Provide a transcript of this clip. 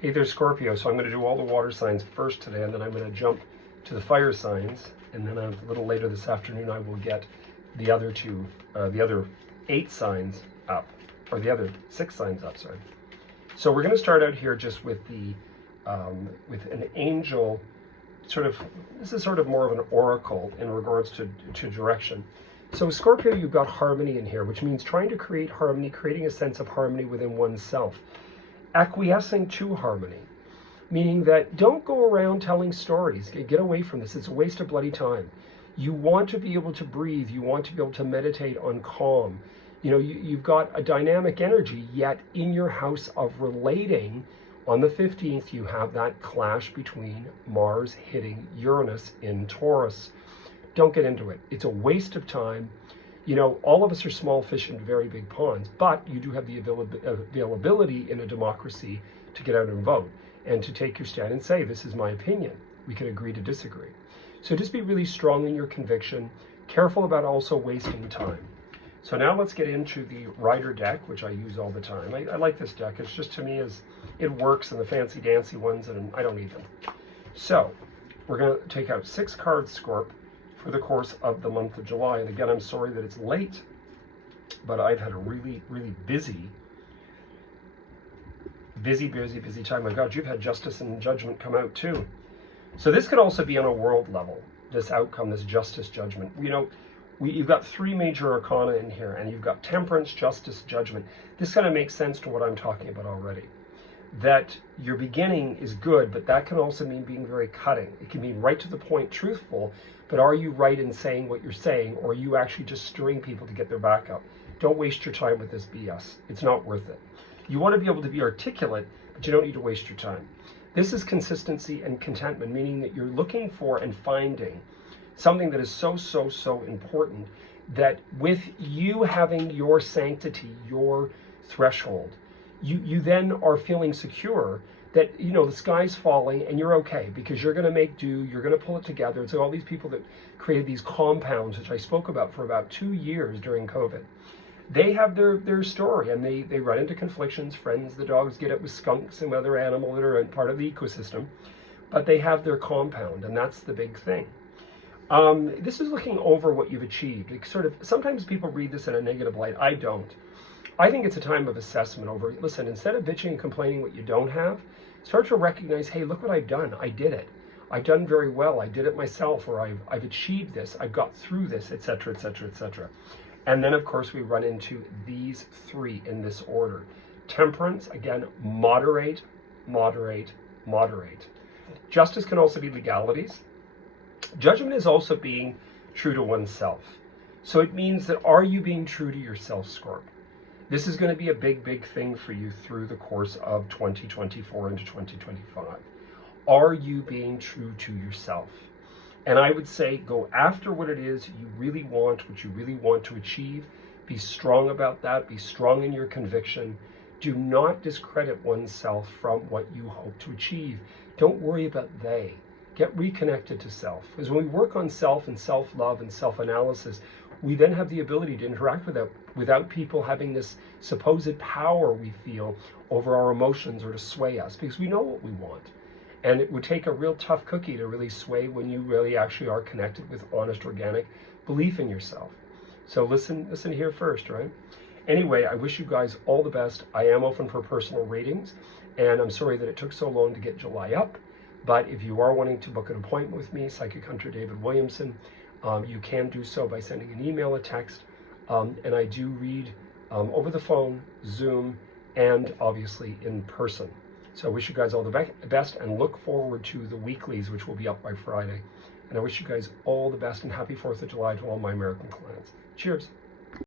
Hey there, Scorpio. So I'm going to do all the water signs first today, and then I'm going to jump to the fire signs, and then a little later this afternoon I will get the other the other 8 signs up, or the other 6 signs up, sorry. So we're going to start out here just with with an angel, this is sort of more of an oracle in regards to direction. So Scorpio, you've got harmony in here, which means trying to create harmony, creating a sense of harmony within oneself. Acquiescing to harmony, meaning that don't go around telling stories. Get away from this. It's a waste of bloody time. You want to be able to breathe. You want to be able to meditate on calm. You know, you've got a dynamic energy, yet in your house of relating, on the 15th, you have that clash between Mars hitting Uranus in Taurus. Don't get into it. It's a waste of time. You know, all of us are small fish in very big ponds, but you do have the availability in a democracy to get out and vote and to take your stand and say, this is my opinion. We can agree to disagree. So just be really strong in your conviction, careful about also wasting time. So now let's get into the Rider deck, which I use all the time. I like this deck. It's just, to me, it works, and the fancy dancy ones, and I don't need them. So we're going to take out 6 cards, Scorp, for the course of the month of July. And again, I'm sorry that it's late, but I've had a really, really busy time. My God, you've had Justice and Judgment come out too. So this could also be on a world level, this outcome, this Justice, Judgment. You know, you've got 3 major arcana in here, and you've got Temperance, Justice, Judgment. This kind of makes sense to what I'm talking about already. That your beginning is good, but that can also mean being very cutting. It can mean right to the point, truthful, but are you right in saying what you're saying, or are you actually just stirring people to get their back up? Don't waste your time with this BS. It's not worth it. You want to be able to be articulate, but you don't need to waste your time. This is consistency and contentment, meaning that you're looking for and finding something that is so important, that with you having your sanctity, your threshold, you then are feeling secure that, you know, the sky's falling and you're okay, because you're going to make do, you're going to pull it together. And so all these people that created these compounds, which I spoke about for about 2 years during COVID, they have their story, and they run into conflictions. Friends, the dogs get it with skunks and other animals that are part of the ecosystem, but they have their compound, and that's the big thing. This is looking over what you've achieved. It sort of, sometimes people read this in a negative light. I don't. I think it's a time of assessment over, listen, instead of bitching and complaining what you don't have, start to recognize, hey, look what I've done. I did it. I've done very well. I did it myself, or I've achieved this. I've got through this, etc., etc., etc. And then, of course, we run into these 3 in this order. Temperance, again, moderate, moderate, moderate. Justice can also be legalities. Judgment is also being true to oneself. So it means that, are you being true to yourself, Scorp? This is going to be a big thing for you through the course of 2024 into 2025. Are you being true to yourself? And I would say, go after what it is you really want, what you really want to achieve. Be strong about that. Be strong in your conviction. Do not discredit oneself from what you hope to achieve. Don't worry about they. Get reconnected to self. Because when we work on self and self-love and self-analysis, we then have the ability to interact without people having this supposed power we feel over our emotions, or to sway us, because we know what we want. And it would take a real tough cookie to really sway when you really actually are connected with honest, organic belief in yourself. So listen here first, right? Anyway, I wish you guys all the best. I am open for personal ratings, and I'm sorry that it took so long to get July up. But if you are wanting to book an appointment with me, Psychic Hunter David Williamson, you can do so by sending an email, a text, and I do read over the phone, Zoom, and obviously in person. So I wish you guys all the best, and look forward to the weeklies, which will be up by Friday. And I wish you guys all the best, and happy 4th of July to all my American clients. Cheers.